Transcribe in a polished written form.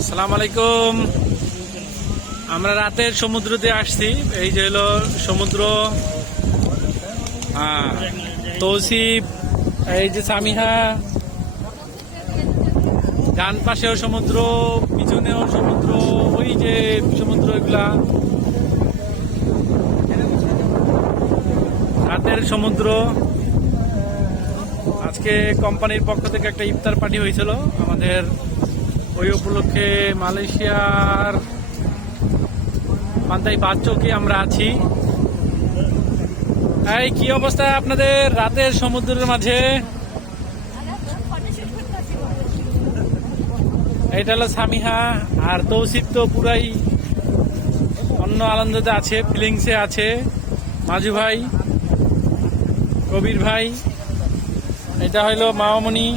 আসসালামু আলাইকুম। আমরা রাতের সমুদ্রতে আসছি। এই যে হলো সমুদ্র, তৌসিফ, এই যে সামিহা, ডান পাশেও সমুদ্র, পিছনেও সমুদ্র, ওই যে সমুদ্র, এগুলা রাতের সমুদ্র। আজকে কোম্পানির পক্ষ থেকে একটা ইফতার পার্টি হয়েছিল আমাদের, ওই উপলক্ষে মালয়েশিয়ার পান্তাই বাদচৌকি আমরা আছি। এই কি অবস্থা আপনাদের রাতের সমুদ্রের মাঝে? এটা হলো সামিহা, আর তৌসিফ তো পুরাই অন্য আনন্দতে আছে, ফিলিংসে আছে। মাজু ভাই, কবির ভাই, এটা হইলো মামামণি।